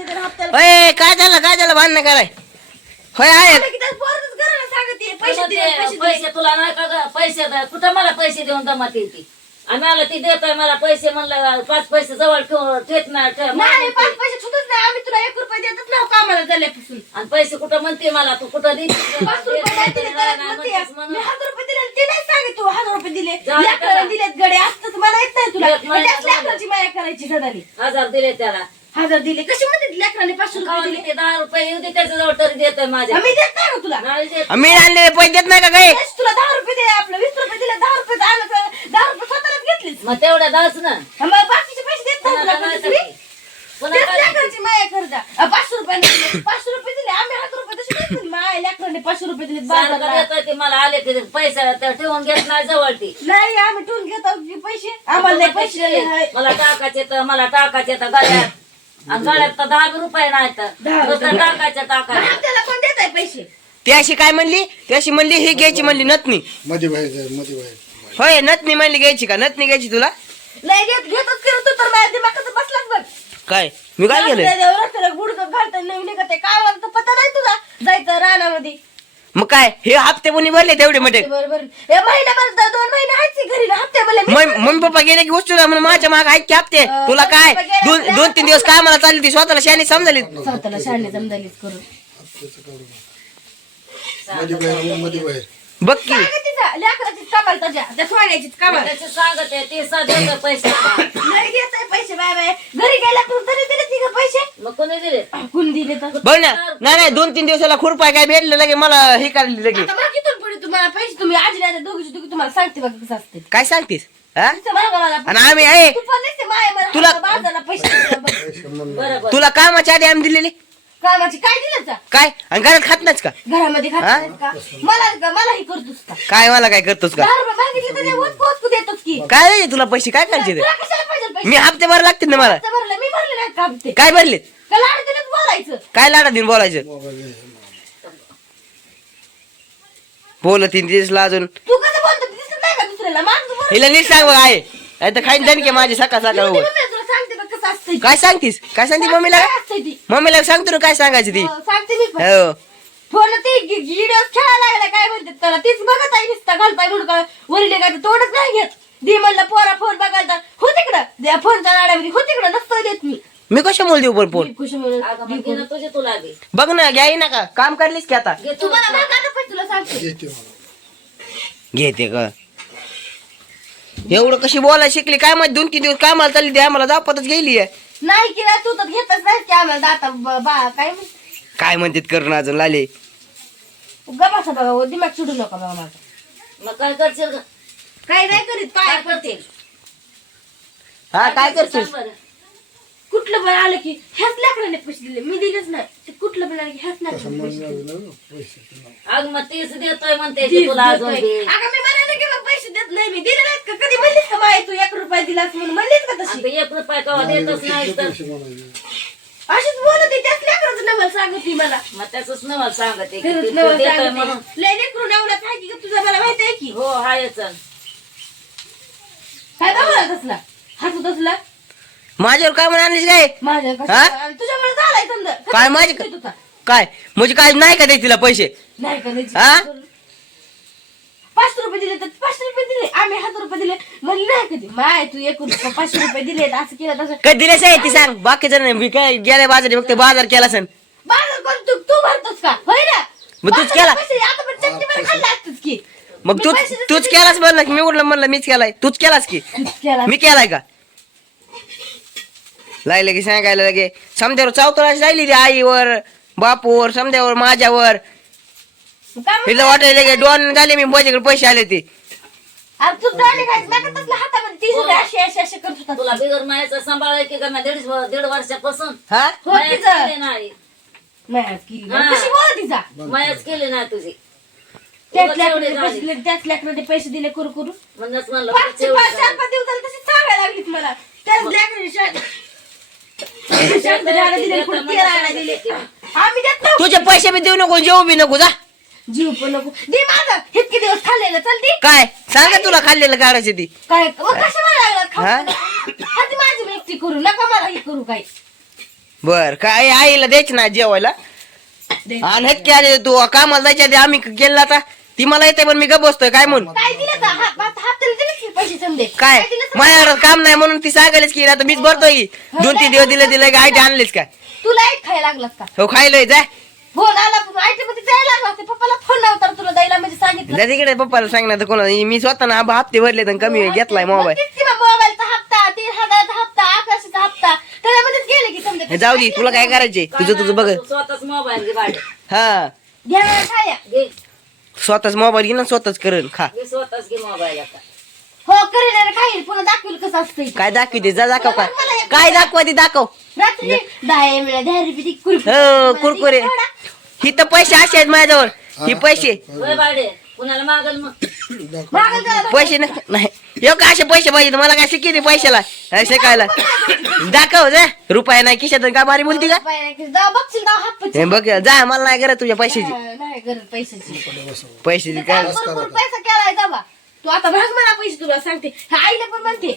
हप्त्याला होय काय झालं काय झालं भांडणं कराय होय आहे. की सांगते पैसे दे पैसे पैसे दे. पैसे तुला नाही का ग? पैसे द- कुठं मला पैसे देऊन जमात येते आम्ही आला ती देतोय मला पैसे म्हणलं पाच पैसे जवळ ठेव ठेत नाही ठेव. नाही पाच पैसे सुद्धाच नाही. आम्ही तुला एक रुपये देतच नाही हो कामाला झाल्यापासून आणि पैसे कुठं म्हणते मला? तू कुठं दे पाच रुपये नाही दिले तर म्हणते, मी हजार रुपये दिले ते नाही सांगे तू हजार रुपये दिले. जाऊ दे लेकराला त्याला. दिलेत गडे असतच मला येत नाही तुला. एक महिना त्याच झाला. लेकराची माया करायची सदाली. हजार दिले त्याला. हजार दिले. कशी लेकराने पाचशे रुपये दिले ते दहा रुपये येऊ दे त्याच्याजवळ तरी देतोय माझ्या. आम्ही देत नाही तुला. नाही देत. मी आणलेले पैसे देत नाही का काय तेच तुला दहा रुपये दिले आपलं वीस रुपये दिले दहा रुपये आलं तर दहा रुपये स्वतःलाच घेतलीस. मग तेवढ्या दाच ना. मग बाकीचे पैसे देत नाही तुला पुन्हा कधीच मी. पुन्हा तेच काय? लेकराची माया कर जा. अ, पाचशे रुपये दिले पाचशे रुपये दिले आम्ही हजार रुपये तसे देत नाही. माया लेकराने पाचशे रुपये दिले सारखं बाजारला. देतोय ते मला आले की पैसे तर ठेवून घेत नाही जवळ ती नाही आम्ही ठेवून घेतो की पैसे. आम्हाला नाही पैसे दिले. हाय. मला टाकायचे तर मला टाकायचे तर गळ्यात. आणि गळ्यात तर दहा बी रुपये नाही तर. नुसतं टाकायचं मग टाकायचं आपल्याला कोण देत आहे पैसे? ती अशी काय म्हणली? ती अशी म्हणली ही घ्यायची म्हणली नथनी. मध्ये बाहेर जायमध्ये बाहेर होय नथनी म्हणली घ्यायची का? नथनी घ्यायची तुला? नाही घेत घेतच करतो तर माझ्या दिमागात बसलाच बघ. काय? मी काय केलं रस्त्याला गुडघं घालता नवीन निघत आहे काय तर पता नाही तुझा? जायचं रानामध्ये. मग काय? हे हप्ते कोणी भरले तेवढे मोठे बरोबर हे महिनाभर द- दोन महिने आहेत की घरी ना हप्ते मला मी- मग- मम्मी पप्पा गेले की वस्तू म्हणून माझ्या माग आहेत की हप्ते? तुला काय? दोन तीन दिवस काय मला चालली ती स्वतःला शाने समजली स्वतःला शाळेत जमदालीच करून. मध्ये बाहेर मध्ये बाहेर बघ की. काय गं तिचा लेकराचीच कमाल त्याच्या त्या सोन्याचीच कमाल त्याचे सांगत आहे ते सहा देतोय पैसे. नाही घेत आहे पैसे बाय बाय. घरी गेला तू तरी दिले तिघ पैसे मग कोणी दिले? कुण दिले तर? बघ ना. नाही नाही दोन तीन दिवसाला खुरपाय काय भेटलं लगे मला हे काढली लगे. आता मला किती पुढे तुम्हाला पैसे तुम्ही आजी नाही दोघीची दोघी तुम्हाला सांगते बघ कसं असते. काय सांगतेस? हा? आणि आम्ही आहे. तू पण नसते माय मला तुला- पैसे. बरोबर. तुला कामाच्या आधी आम्ही दिलेली? कामाची काय दिलं काय? आणि घरात खात नाहीच का? घरामध्ये खात हा? नाहीत का? मला का करतोस का? काय मला काय करतोस का? दहा रुपये मागितले तर ते वचकू वचकू देतोस की. काय तुला पैसे काय करायचे ते तुला कशाला पाहिजे पैसे मी हप्ते भर लागतील ना मला? हप्ता भरला मी भरले नाही का हप्ते काय भरले का लाड दिलेच बोलायचं. काय लाडा देऊन बोलायचं? बोलत दिसला अजून. तू कसं बोलतो? ते दिसत नाही का दुसऱ्याला? माणूस बोल हिला नीट सांग बघ आहे. नाही तर खाईन दणके माझे सकाळ सकाळ वर. तुला सांगते बघ कसं असतंय काय सांगतीस? काय सांगते मम्मीला? ती? मम्मीला सांगतो ना काय सांगायची ती. हो, सांगते मी पण. हो. फोन ती व्हिडिओ खेळायला लागला काय म्हणतात त्याला? तीच बघत आहे नुसता घालताय म्हणून का वरील काय तोडच नाही घेत. दी म्हणलं पोरा फोन बघायला तर हो तिकडं फोनच्या नाड्यामध्ये हो तिकडं नसतं देत मी. मी कशामुळे देऊ पण फोन तुला दे बघ ना घ्याय ना का? काम करलीस की आता? घे तू. तुम्हाला मागायला पण तुला सांगते. येते मला. घेते का एवढं कशी बोलायला शिकली? काय माहिती दोन तीन दिवस कामाला चालली ती आम्हाला दापतच गेली आहे. नाही की नाही तू तर घेतच नाही की आम्हाला. दाता ब- बा काय म्हण- काय म्हणतात करून अजून लाले. गपासा बघा हो, दिमाग सुटू नका बघा माझा. मग काय करशील ग? काय नाही करीत काय काय करते? हा काय सांग बरं. कुठलं पण आलं की ह्याच लेकराने पैसे दिले? मी दिलेच नाही. ते कुठलं पण आलं की ह्याच लेकराने पैसे दिले. पैसे अगं मग तीच देतोय म्हणते ते तीच तुला अजून देतोय. दे अगं मी म्हणाले की मग पैसे देत नाही. मी दिले नाहीत का? कधी म्हणलीस का माय तू एक रुपया दिलास म्हणून? म्हणलीस का तशी? आता एक रुपया कवा देतच नाही तर. अशीच बोलत होती त्याच लेकराचं नवल सांगत होती मला. मग त्याच नवल सांगते की ते देतोय म्हणून. लय लेकरू नवलाच आहे की तुझा मला माहीत आहे की. हो हायच काय नवला तसला हसू तसला माझ्यावर काय म्हणून आणलीस काय? माझ्या हा? आणि तुझ्यामुळे झालाय समजा काय माझे? काय? म्हणजे काय नाही का द्यायची तिला पैसे? नाही का द्यायची? हा? पाचशे रुपये दिले तर पाचशे रुपये दिले. आम्ही हजार रुपये दिले. म्हणले नाही कधी माय तू एक रुपये पाचशे रुपये दिले असं केलं तसं. कधी दिलेस आहे ती सांग. बाकीचं नाही मी काय गेल्या बाजारी फक्त बाजार केला सण बाजार कोण तू तू भरतोस का? होय ना? मग तूच केला. पैसे आता पण चटणी खाल्ला असतच की. मग मी तूच पैसे तूच केलास म्हणलं की मी उठलं म्हणलं मीच केलाय. तूच केलास की? केला मी केलाय का? लायले की सांगायला लगे समद्यावर चावतळाशी राहिली ती आईवर बापूवर समद्यावर माझ्यावर? हिला वाटायला की डॉन झाले मी माझ्याकडे पैसे आले ते. अरे तू दाणे खायचं नका तसलं हातामध्ये तीस रुपये असे असे असे करत होता. तुला बिगर मायाचा सांभाळ की का मी दीड दीड वर्षापासून हा? हो मायाच तिचं केली नाही. मायाच केली हा. कशी बोला तिचा मायाच केली नाही तुझी. त्याच उगाच एवढे लेकराने पैसे झाले. दिले त्याच लेकराने पैसे दिले करू करू. म्हणूनच म्हणलं पाच उगाच एवढे पाच चार झाले. पाच दिवस झाले तशी सांगायला लागलीत मला त्याच लेकराने शाळेत शाळेत जायला दिले कुठे तेलायला दिले आम्ही देत नव्हतो. तुझे पैसे बी देऊ नको जेवू बी नको जा. जीव पण नको. दे माझं. इतके दिवस खाल्लेलं. चलती काय? सांगा तुला खाल्लेलं काढायची ती. काय? कशा मला लागला? हा? माझी मी एकटी करू. नका मला हे करू काय बर काय? आईला द्यायची ना जेवायला? आणि हे काय रे तू. कामाला जायच्या आधी आम्ही गेला आता. ती मला येते पण मी गप बसतोय काय म्हणून काय दिलं का हात हाताला दिले की पैसे समजे. काय? दिलं समजे? माझ्याकडे काम नाही म्हणून ती सांगायलाच की आता मीच भरतोय. की दोन तीन दिवस दिले दिले काय आयटी आणलेच काय तुला एक खायला लागलास का? हो खायलोय जाय फोन आला पण आयटी मध्ये जायला लागला ते पप्पाला फोन नव्हता तुला द्यायला म्हणजे सांगितलं. जा तिकडे पप्पाला सांगणार कोणा मी स्वतः ना हप्ते भरले तर कमी घेतलाय मोबाईल. की मोबाईलचा हप्ता तीन हजाराचा हप्ता अकराशेचा हप्ता. त्याच्यामध्येच गेले की समजा. जाऊ दे तुला काय करायचे तुझं तुझं बघ. स्वतःच मोबाईल घे हा. घ्या ना खाया. घे. स्वतःच मोबाईल घे ना स्वतःच करेल खा. स्वतःच घे मोबाईल आता. हो करेल पुन्हा दाखवेल कसं असतं. काय दाखवते? जा दाखव काय. काय दाखवा ती दाखव. रात्री दहा वेळा दहा रुपये कुरकुरे. हो कुरकुरे. ही तर पैसे असे आहेत माझ्याजवळ. ही पैसे. होय कुणाला मागल मग? मागं जा, पैसे न- नाही. यो का असे पैसे पाहिजे? मला काय शिकिते पैशाला? हे शिकायला? दाखव जा. रुपया नाही खिशात का मारी बोलती का? बाहेर आहे. जा बघशील ना हात हे बघ जा मला नाही करत तुझ्या पैशाची. नाही गरज पैशाची. पैशाची काय? भरपूर पैसा केलाय जावा तू आता भाग म्हणा पैसे तुला सांगते. हा आईला पण म्हणते